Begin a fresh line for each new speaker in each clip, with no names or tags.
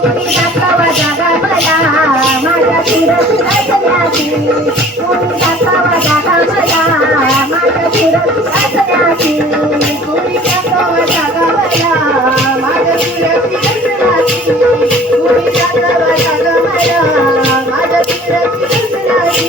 कोणी दाखवा जागा मला माझ्या फिरत असल्याची कोणी दाखवा जागा मला माझ्या फिरत असल्याची कोणी दाखवा जागा मला माझ्या फिरत असल्याची कोणी दाखवा जागा मला माझ्या फिरत असल्याची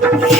Thank you.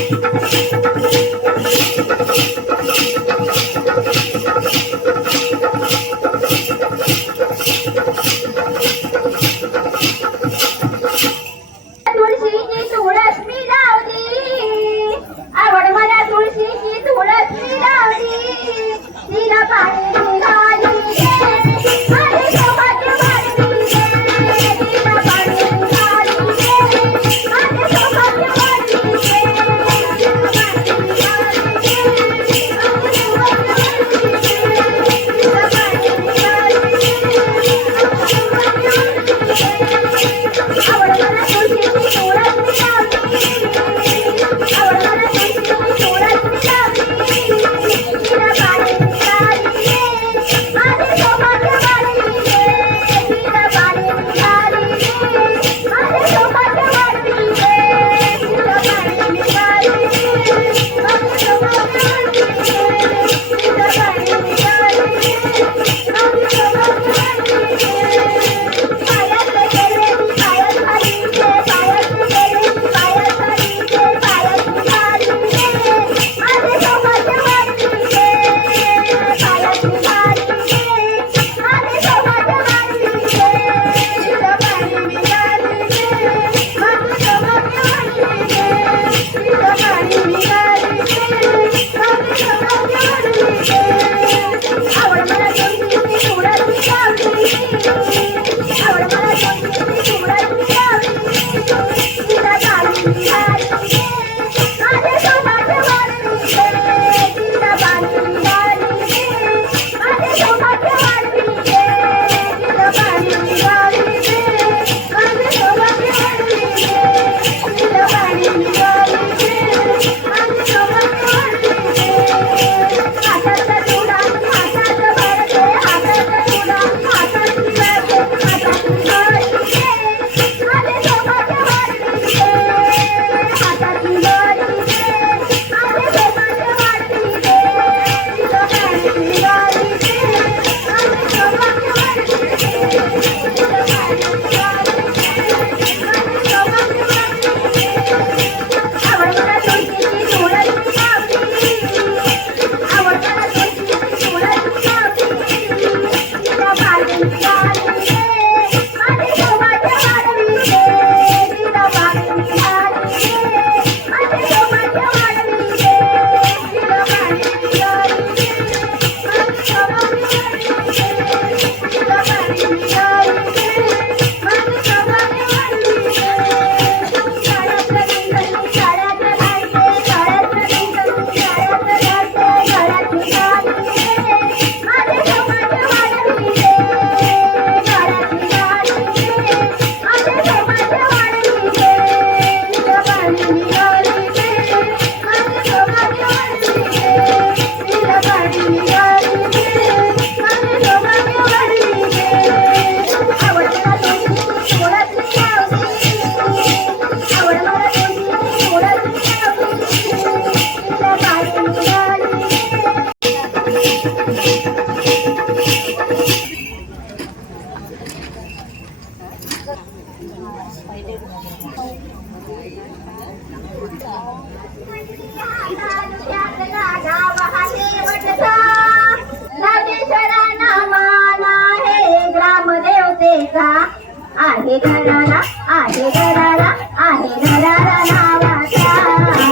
Yeah. त्यांचा आहे घराला आहे घराला आहे घराला नावाचा.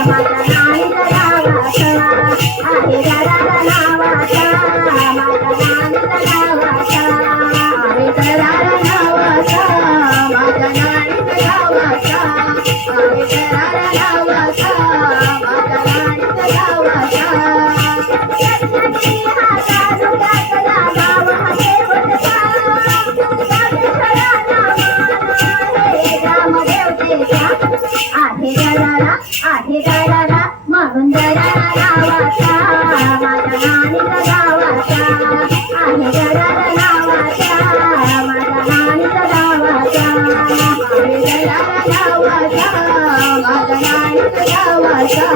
माझा नाही घरावाचा आहे घरा गावाचा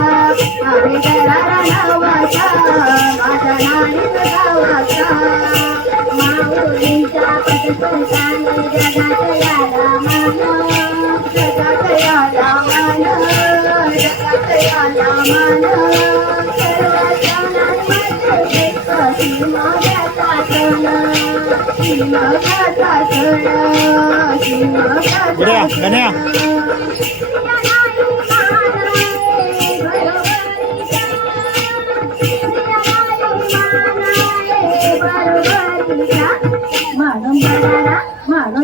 आम्ही करारा नावाचा माझा नारीत गावाचा. माऊलींचा पदसंतानी जगात याला मान जगात याला मान जगात याला मान सर्वांना माझ्या सण माझ्या सण माझ्या सण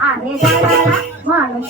आहे म्हणून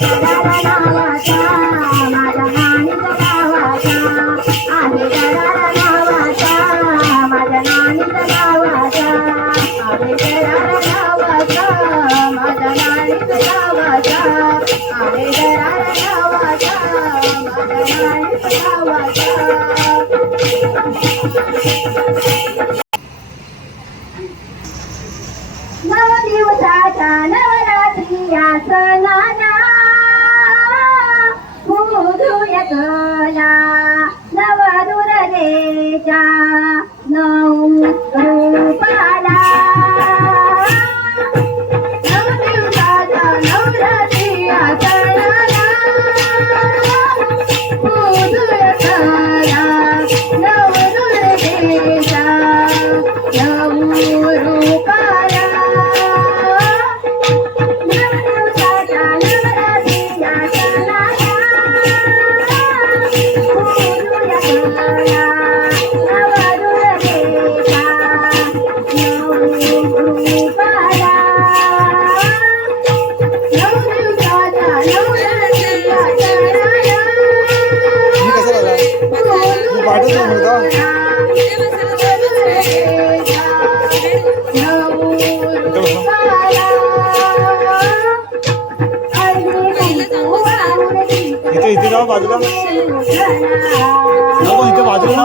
नको इथं बाजूला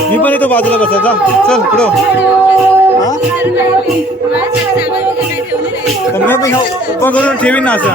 मी पण इथं बाजूला बसायचा चल पुढं हा. मी पण करून ठेवीन ना असं.